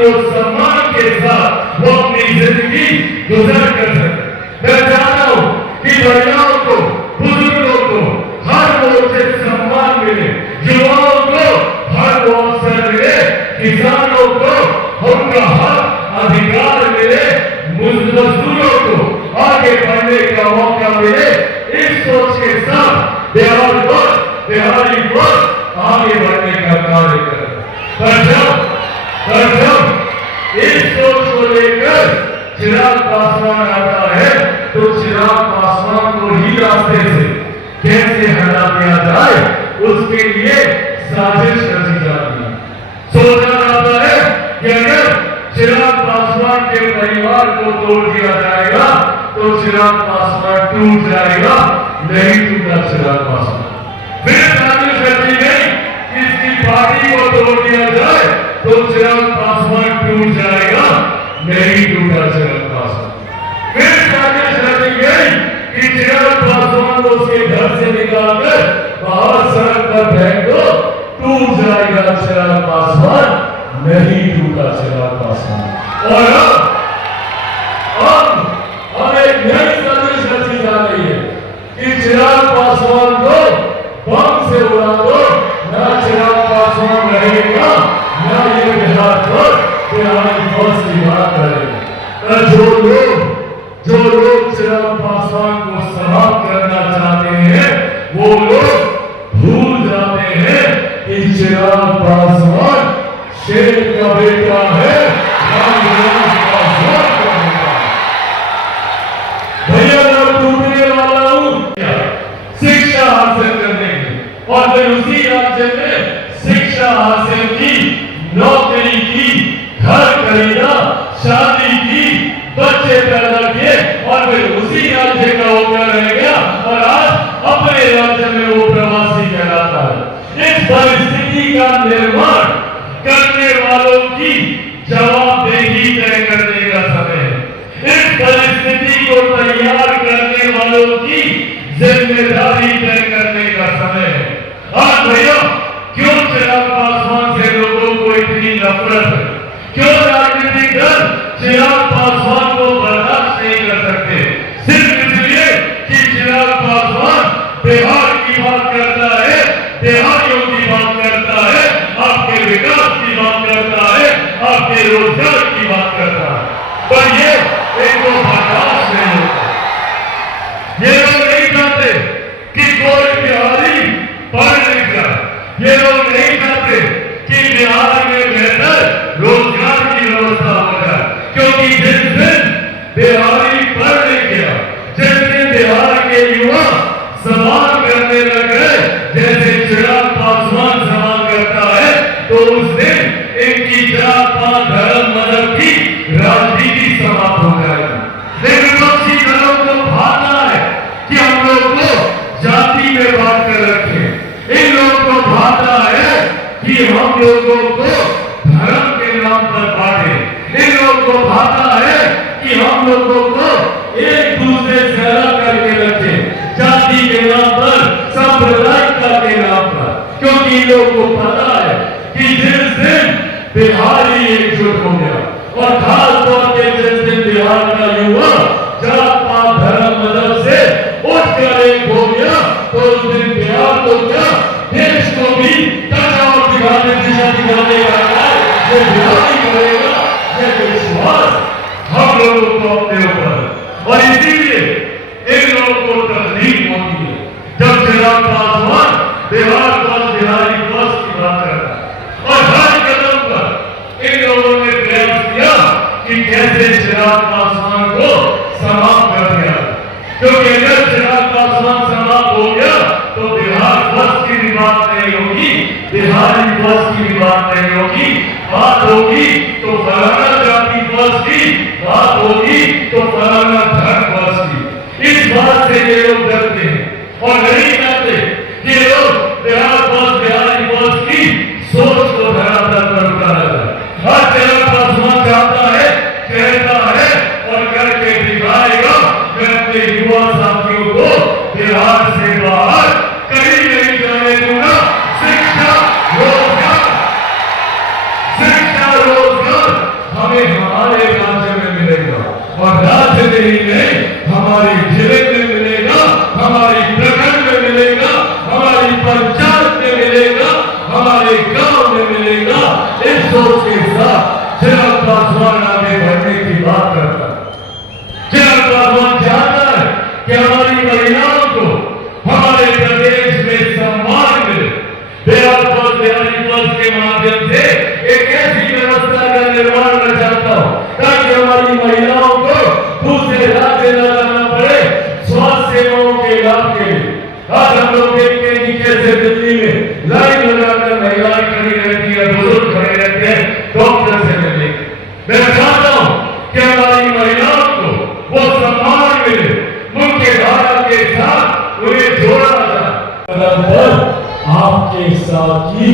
वो सम्मान के साथ वो अपनी जिंदगी गुजर कर सके। मैं चाहता हूं कि महिलाओं को, बुजुर्गों को हर वो उचित सम्मान मिले, युवाओं को हर वो अवसर मिले, किसानों को उनका हक अधिकार मिले, मजदूरों को आगे बढ़ने का मौका मिले। इस सोच के साथ बिहारी वर्ष आगे बढ़ने का कार्य करे। पर जब इस सोच को लेकर चिराग पासवान आता है तो चिराग पासवान को ही रास्ते से कैसे हटा दिया जाए उसके लिए साजिश रची जाती है। सोचा जाता है कि अगर चिराग पासवान के परिवार को तोड़ दिया जाएगा तो चिराग पासवान टूट जाएगा, नहीं टूटा चिराग पासवान। फिर साजिश रची गई कि इसकी पार्टी को तोड़ दिया जाए तो चिराग पासवान टूट जाएगा, नहीं टूटा चिराग पासवान। फिर साजिश रची गई कि चिराग पासवान को उसके घर से निकालकर बाहर सड़क पर फेंक दो, टूट जाएगा चिराग पासवान, नहीं टूटा चिराग पासवान। और अब एक नई साजिश रची जा रही है कि चिराग पासवान को बम से उड़ा दो, ना चिराग पासवान रहेगा, ना ये बिहार पर बिहारी फौज की बात करेगा। जो लोग चिराग पासवान को समाप्त करना चाहते हैं वो लोग भूल जाते हैं कि चिराग पासवान शेर का बेटा है, रामविलास पासवान का बेटा है। भैया मैं टूटने वाला हूं शिक्षा हासिल करने की, और फिर उसी राज्य में शिक्षा हासिल की, नौकरी की, घर खरीदा, शादी की, बच्चे पैदा किए और फिर उसी राज्य का होकर रह गया और आज अपने राज्य में वो प्रवासी कहलाता है। इस परिस्थिति का निर्माण करने वालों की जवाबदेही तय करने का समय है। इस परिस्थिति को तैयार करने वालों की जिम्मेदारी तय करने का समय है। आज भैया क्यों चिराग पासवान से लोगों को इतनी नफरत है? क्यों राजनीतिक दल चिराग पासवान को बर्दाश्त नहीं कर सकते? सिर्फ इसलिए कि चिराग पासवान बिहार की बात करता है, बिहारियों की बात करता है, आपके विकास की बात करता है, आपके रोजगार की बात करता है, पर ये इनको बर्दाश्त नहीं होता। ये लोग नहीं चाहते कि कोई बिहारी पढ़ लिख जाए। ये लोग नहीं चाहते कि बिहार में बेहतर रोजगार की व्यवस्था हो जाए, क्योंकि जिस दिन बिहारी पढ़ लिख गया, जिस दिन बिहार के युवा सवाल करने लग गए जैसे चिराग पासवान सवाल करता है, तो उस दिन इनकी जात पात धर्म मजहब की राजनीति समाप्त हो जाएगी। विपक्षी दलों को भागना है कि हम लोग को जाति में बांट कर रखें। इन लोगों को भागना है कि हम लोगों को धर्म के नाम पर बांटे। इन लोगों को भागना है कि हम लोगों को एक दूसरे से अलग करके रखे, जाति के नाम पर, सांप्रदायिकता के नाम पर, क्योंकि इन लोगों को पता है कि जिस दिन बिहारी एकजुट हो गया और खास तौर पर जिस दिन बिहार का युवा जात पात धर्म मजहब से उठकर एक हो गया, तो उस दिन बिहार को क्या देश को भी और दिखाने दिशा दिखाने का ये बिहारी करेगा, ये विश्वास हम लोगों को अपने ऊपर। और इसीलिए इन लोगों को तकलीफ होती है जब चिराग पासवान बिहार फर्स्ट, बिहारी फर्स्ट की बात करता है। और हर कदम पर इन लोगों ने प्रयास किया कि कैसे चिराग पासवान को समाप्त कर दिया, क्योंकि अगर चिराग पासवान समाप्त हो गया तो बिहार फर्स्ट की भी बात नहीं होगी, बिहारी फर्स्ट की भी बात नहीं होगी। बात होगी तो फलाना जाति फर्स्ट की, बात होगी तो फलाना धर्म फर्स्ट की। इस बात से ये लोग डरते हैं और नहीं चाहते कि लोग बिहार फर्स्ट, बिहारी फर्स्ट की सोच को धरातल पर उतारा जाए। हर चिराग पासवान चाहता है, कहता है और करके दिखाएगा। मैं अपने युवा साथियों को बिहार से बाहर कहीं नहीं जाने दूंगा। शिक्षा रोजगार और राजनीति में हमारे जिले में मिलेगा, हमारी प्रखंड में मिलेगा, हमारी पंचायत में मिलेगा, हमारे गांव में मिलेगा। इस सोच के साथ चिराग पासवान आगे बढ़ने की बात करता है। चिराग पासवान चाहता है कि हमारी महिलाओं को हमारे प्रदेश में सम्मान मिले। बिहार पल्स के माध्यम से एक ऐसी व्यवस्था का निर्माण कर चाहता हूं ताकि हमारी महिलाओं को दूसरे राज्य न जाना पड़े स्वास्थ्य सेवाओं के लाभ के लिए। आज हम लोग देखते हैं कि कैसे दिल्ली में लाइन लगाकर महिलाएं खड़ी रहती है, बुजुर्ग खड़े रहते हैं डॉक्टर से मिलने। मैं चाहता हूं कि हमारी महिलाओं को वो सम्मान मिले, मुख्य धारा के साथ उन्हें जोड़ा जाए। आपके साथ की,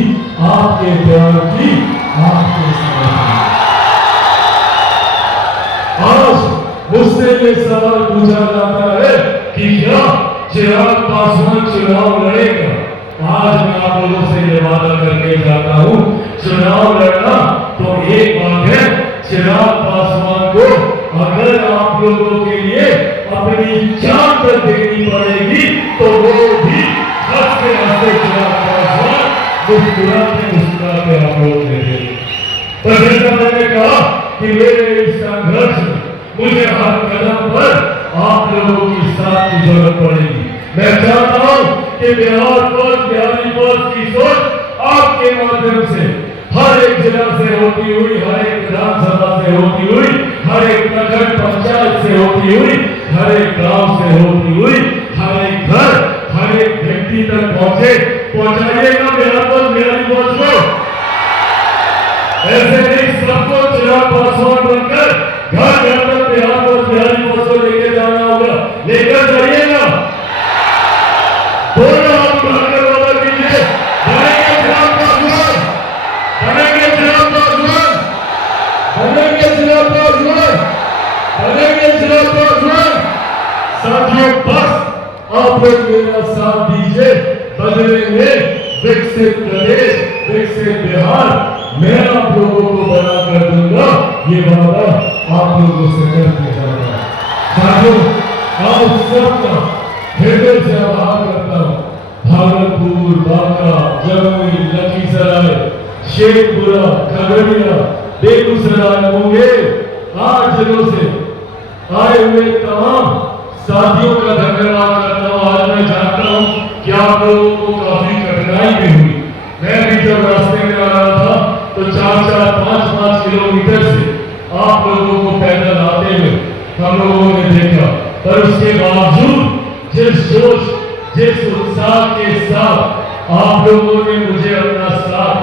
आपके प्यार की, आपके साथ। आज मुझसे ये सवाल पूछा जाता है कि क्या चिराग पासवान चुनाव लड़ेगा? आज मैं आप लोगों से ये वादा करके जाता हूं, चुनाव लड़ना तो एक बात है, चिराग पासवान को अगर आप लोगों के लिए अपनी जान तक देनी पड़ेगी तो वो भी हंसते हंसते चिराग पासवान मुस्कुराते आप लोग दे देंगे। पर जैसा मैंने कहा कि मेरे इस संघर्ष में मुझे हर कदम पर आप लोगों की साथ की जरूरत पड़ेगी। मैं चाहता हूं कि बिहार पल्स की सोच आपके माध्यम से हर एक जिला से होती हुई, हर एक विधानसभा से होती हुई, हर एक प्रखंड पंचायत से होती हुई, हर एक गांव से होती हुई, हर एक घर, हर एक व्यक्ति तक पहुंचाइएगा बिहार पल्स को। ऐसे नहीं सबको चिराग पासवान बनकर घर घर तक बिहार पल्स को लेके जाना होगा। लेकर जाइएगा, दोनों हाथ बढ़ाकर वादा कीजिए, बनेंगे चिराग पासवान, बनेंगे चिराग पासवान, बनेंगे चिराग पासवान, बनेंगे चिराग पासवान। साथियों बस आप लोग मेरा साथ दीजिए, बदले में विकसित प्रदेश, विकसित बिहार मैं आप लोगों को बना कर दूंगा, ये वादा आप लोगों से करके जाऊंगा। साथियों आप सबका हृदय से आभार करता हूँ। भागलपुर, बांका, जमुई, लखीसराय, शेखपुरा, खगड़िया, बेगूसराय, मुंगेर आठ जिलों से आए हुए तमाम साथियों का धन्यवाद करता हूँ। आज मैं जानता हूँ कि आप लोगों को काफी कठिनाई भी हुई। मैं भी जब रास्ते में आ रहा था तो 4-4, 5-5 किलोमीटर से आप लोगों को पैदल आते हुए हम लोगों ने देखा, पर उसके बावजूद जिस जोश, जिस उत्साह के साथ आप लोगों ने मुझे अपना साथ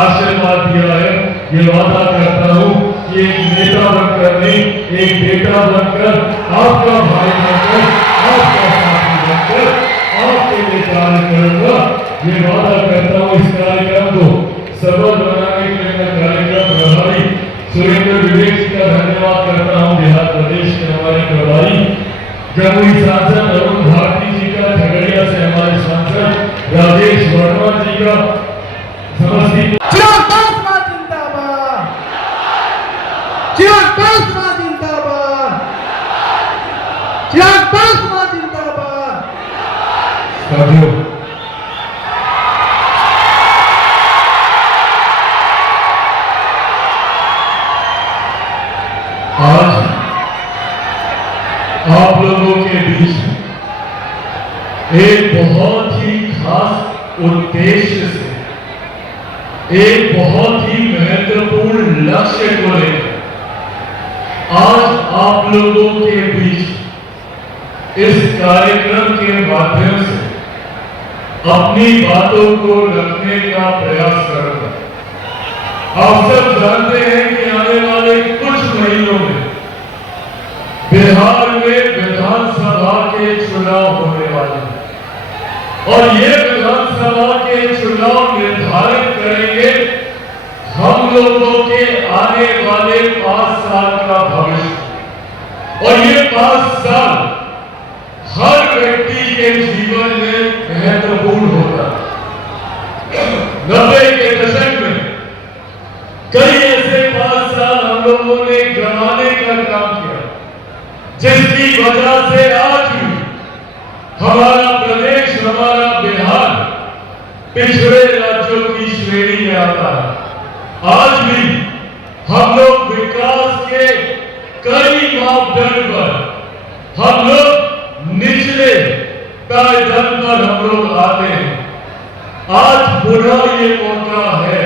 आशीर्वाद दिया है, ये वादा करता हूँ कि एक नेता बनकर नहीं, एक बेटा बनकर, आपका भाई बनकर, आपका साथी बनकर आपके लिए कार्य करूंगा। ये वादा करता हूँ। इस कार्यक्रम को सफल बनाने के लिए मैं कार्यक्रम प्रभारी सुरेंद्र विवेक जी का धन्यवाद करता हूँ। बिहार प्रदेश के हमारे प्रभारी जमुई सांसद अरुण भारती जी का, खगड़िया से हमारे सांसद राजेश वर्मा जी का, समस्तीपुर चिराग पासवान जिंदाबाद, चिराग पासवान जिंदाबाद, चिराग पासवान जिंदाबाद। साथियों आज आप लोगों के बीच एक बहुत ही खास उद्देश्य से, एक बहुत ही महत्वपूर्ण लक्ष्य को लेकर आज आप लोगों के बीच इस कार्यक्रम के माध्यम से अपनी बातों को रखने का प्रयास करूंगा। आप सब जानते हैं कि आने वाले कुछ महीनों में बिहार में विधानसभा के चुनाव होने वाले हैं और ये विधानसभा के चुनाव निर्धारित करेंगे हम लोगों के आने वाले 5 साल का भविष्य। और ये 5 साल हर व्यक्ति के जीवन में महत्वपूर्ण होता है। 90 के दशक में कई ऐसे 5 साल हम लोगों ने गंवाने का काम किया, जिसकी वजह से आज भी हमारा प्रदेश, हमारा बिहार पिछड़े राज्यों की श्रेणी में आता है। आज भी हम लोग विकास के कई मापदंड पर, हम लोग निचले पायदान पर हम लोग आते हैं। आज पुनः ये मौका है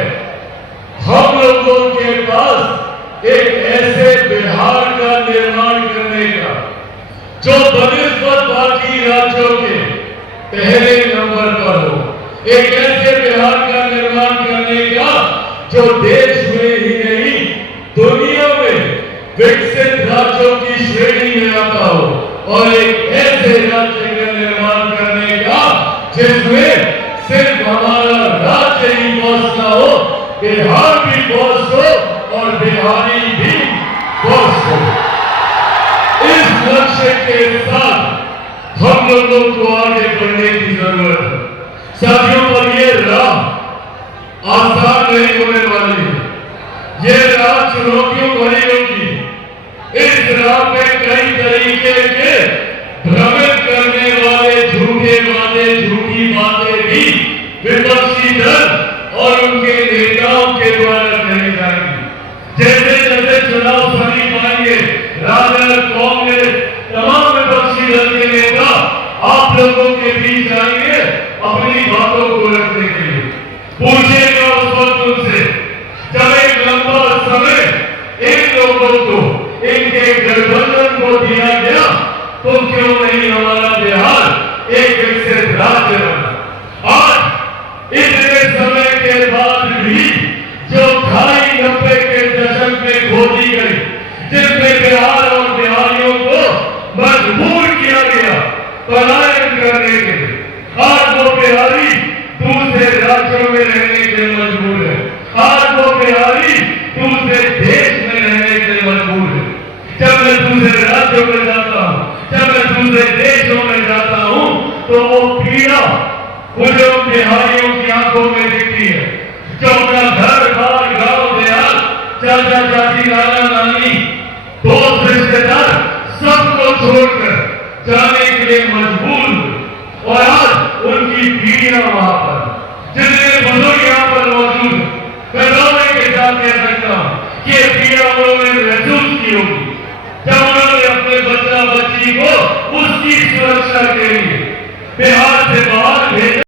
हम लोगों के पास एक ऐसे बिहार का निर्माण करने का जो बनिस्बत बाकी राज्यों के पहले नंबर पर हो। एक ऐसे बिहार का निर्माण करने का जो देश में ही नहीं दुनिया में विकसित राज्यों की श्रेणी में आता हो, और एक ऐसे राज्य का निर्माण करने का जिसमें सिर्फ हमारा राज्य ही बॉस ना हो, बिहार भी बॉस हो और बिहारी भी बॉस हो। इस लक्ष्य के साथ हम लोगों को आगे बढ़ने की जरूरत है। साथियों, पर ये राह आसान नहीं होने वाली है। ये राह चुनौतियों भरी होगी। इस राह में कई तरीके के भ्रमित करने वाले झूठे वादे, झूठी बातें भी विपक्षी दल और उनके नेताओं के द्वारा कही जाएंगी। जैसे जैसे चुनाव समीप आएंगे, राजद, कांग्रेस, तमाम विपक्षी दल के नेता आप लोगों के बीच आएंगे अपनी बातों को रखने के लिए। पूछेगा उस वक्त उनसे, जब एक लंबा समय इन लोगों को, इनके गठबंधन को दिया गया, तो क्यों नहीं हमारा बिहार एक विकसित राज्य बना। आज इतने समय के बाद भी जो 90 के दशक में खोदी गई, जिसमें बिहार और बिहारियों को मजबूर किया गया पलायन करने के लिए, आज वो बिहारी दूसरे राज्यों में रहने के लिए मजबूर है। आज वो बिहारी दूसरे देश में रहने के लिए मजबूर है। जब मैं दूसरे राज्यों में जाता हूं, जब मैं दूसरे देशों में जाता हूं, तो वो पीड़ा मुझे उन बिहारियों की आंखों में दिखती है जो अपना घर बार, गांव देहात, चाचा चाची, नाना नानी, दोस्त रिश्तेदार सबको छोड़कर जाने के लिए मजबूर हुए। और आज उनकी पीड़ियां वहां पर, जितने बुजुर्ग यहां पर मौजूद हैं, मैं दावे के साथ कह सकता हूं कि ये पीड़ा उन्होंने महसूस की होगी जब उन्होंने अपने बच्चा बच्ची को उसकी सुरक्षा के लिए बिहार से बाहर भेजा।